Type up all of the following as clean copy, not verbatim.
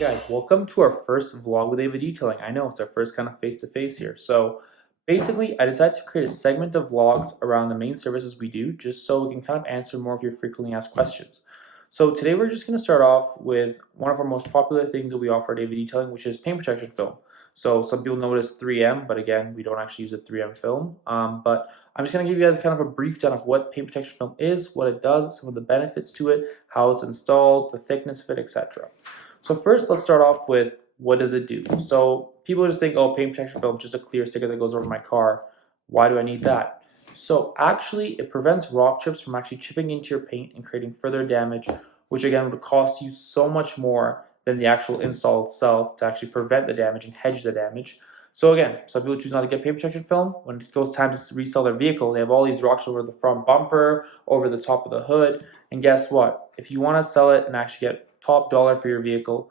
Guys, welcome to our first vlog with AVA Detailing. I know it's our first kind of face-to-face here. So basically, I decided to create a segment of vlogs around the main services we do, just so we can kind of answer more of your frequently asked questions. So today we're just going to start off with one of our most popular things that we offer at AVA Detailing, which is paint protection film. So some people know it as 3M, but again, we don't actually use a 3M film. But I'm just going to give you guys kind of a brief down of what paint protection film is, what it does, some of the benefits to it, how it's installed, the thickness of it, etc. So first, let's start off with what does it do? So people just think, oh, paint protection film is just a clear sticker that goes over my car. Why do I need that? So actually, it prevents rock chips from actually chipping into your paint and creating further damage, which again would cost you so much more than the actual install itself to actually prevent the damage and hedge the damage. So again, some people choose not to get paint protection film. When it goes time to resell their vehicle, they have all these rocks over the front bumper, over the top of the hood, and guess what? If you want to sell it and actually get top dollar for your vehicle,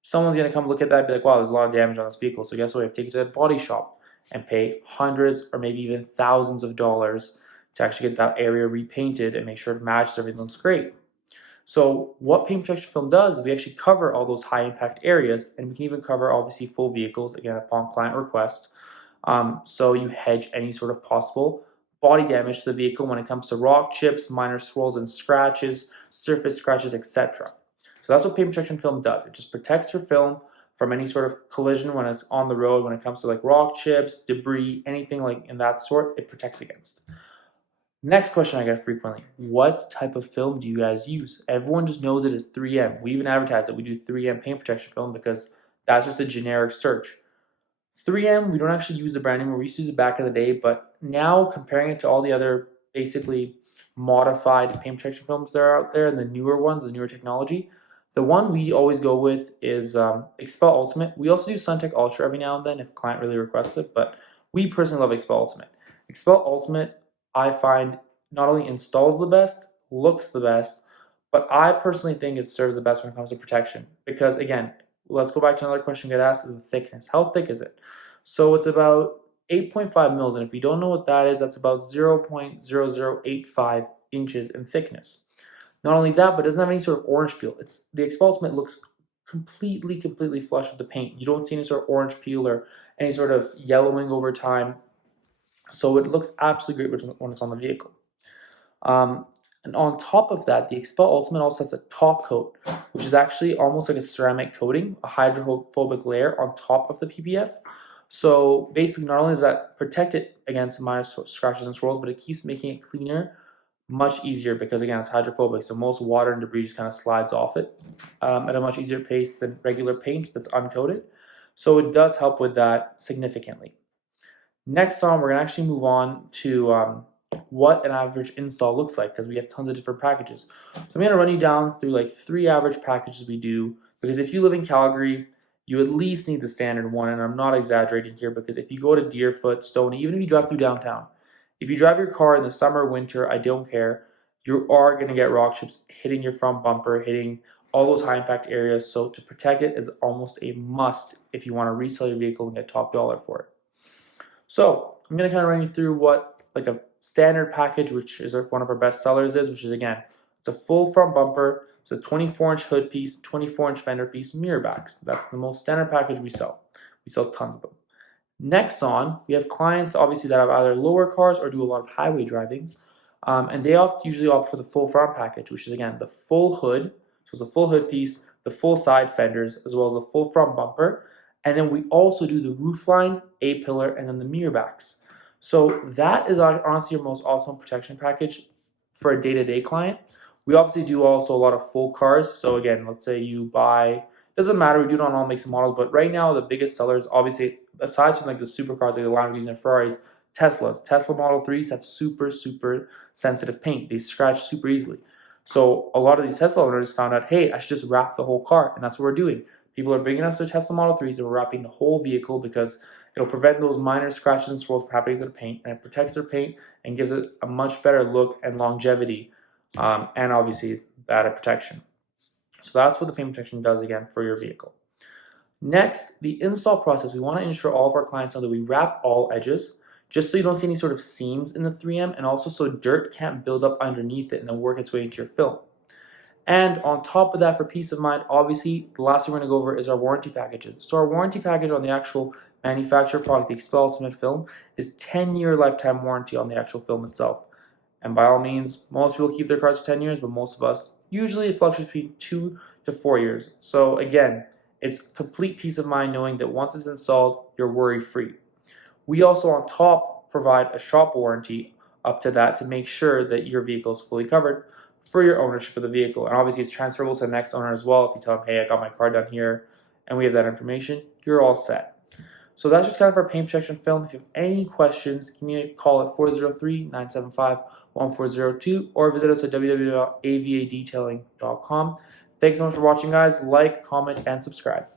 someone's going to come look at that and be like, wow, there's a lot of damage on this vehicle. So guess what? You have to take it to a body shop and pay hundreds or maybe even thousands of dollars to actually get that area repainted and make sure it matches, everything looks great. So what paint protection film does is we actually cover all those high impact areas, and we can even cover obviously full vehicles, again, upon client request. So you hedge any sort of possible body damage to the vehicle when it comes to rock chips, minor swirls and scratches, surface scratches, etc. So that's what paint protection film does. It just protects your film from any sort of collision when it's on the road, when it comes to like rock chips, debris, anything like in that sort, it protects against. Next question I get frequently, what type of film do you guys use? Everyone just knows it as 3M. We even advertise that we do 3M paint protection film because that's just a generic search. 3M, we don't actually use the brand anymore. We used to use it back in the day, but now comparing it to all the other basically modified paint protection films that are out there and the newer ones, the newer technology, the one we always go with is Expel Ultimate. We also do Suntech Ultra every now and then if a client really requests it, but we personally love Expel Ultimate. Expel Ultimate, I find, not only installs the best, looks the best, but I personally think it serves the best when it comes to protection. Because again, let's go back to another question you get asked, is the thickness. How thick is it? So it's about 8.5 mils, and if you don't know what that is, that's about 0.0085 inches in thickness. Not only that, but it doesn't have any sort of orange peel. The Expel Ultimate looks completely flush with the paint. You don't see any sort of orange peel or any sort of yellowing over time. So it looks absolutely great when it's on the vehicle. And on top of that, the Expel Ultimate also has a top coat, which is actually almost like a ceramic coating, a hydrophobic layer on top of the PPF. So basically, not only does that protect it against minor scratches and swirls, but it keeps making it cleaner, much easier because again, it's hydrophobic. So most water and debris just kind of slides off it at a much easier pace than regular paint that's uncoated. So it does help with that significantly. Next on, we're going to actually move on to what an average install looks like because we have tons of different packages. So I'm going to run you down through like 3 average packages we do because if you live in Calgary, you at least need the standard one, and I'm not exaggerating here because if you go to Deerfoot, Stoney, even if you drive through downtown, if you drive your car in the summer, winter, I don't care, you are going to get rock chips hitting your front bumper, hitting all those high impact areas. So to protect it is almost a must if you want to resell your vehicle and get top dollar for it. So I'm going to kind of run you through what like a standard package, which is one of our best sellers is, which is again, it's a full front bumper, it's a 24-inch hood piece, 24-inch fender piece, mirror backs. That's the most standard package we sell. We sell tons of them. Next on, we have clients obviously that have either lower cars or do a lot of highway driving, and they usually opt for the full front package, which is again the full hood, so it's a full hood piece, the full side fenders, as well as the full front bumper. And then we also do the roofline, A-pillar, and then the mirror backs. So that is honestly your most optimal protection package for a day-to-day client. We obviously do also a lot of full cars. So again, let's say you buy, doesn't matter, we do it on all makes and models, but right now the biggest sellers, obviously, aside from like the supercars like the Lamborghinis and Ferraris, Teslas. Tesla Model 3s have super sensitive paint. They scratch super easily. So a lot of these Tesla owners found out, hey, I should just wrap the whole car, and that's what we're doing. People are bringing us their Tesla Model 3s and we're wrapping the whole vehicle because it'll prevent those minor scratches and swirls from happening to the paint, and it protects their paint and gives it a much better look and longevity, and obviously better protection. So that's what the paint protection does again for your vehicle. Next, the install process. We want to ensure all of our clients know that we wrap all edges just so you don't see any sort of seams in the 3M, and also so dirt can't build up underneath it and then work its way into your film. And on top of that, for peace of mind, obviously, the last thing we're going to go over is our warranty packages. So our warranty package on the actual manufacturer product, the Expel Ultimate Film, is 10-year lifetime warranty on the actual film itself. And by all means, most people keep their cars for 10 years, but most of us, usually it fluctuates between 2 to 4 years. So again, it's complete peace of mind knowing that once it's installed, you're worry-free. We also, on top, provide a shop warranty up to that to make sure that your vehicle is fully covered for your ownership of the vehicle. And obviously, it's transferable to the next owner as well. If you tell them, hey, I got my car done here, and we have that information, you're all set. So that's just kind of our paint protection film. If you have any questions, give me a call at 403-975-1402 or visit us at www.avadetailing.com. Thanks so much for watching, guys. Like, comment, and subscribe.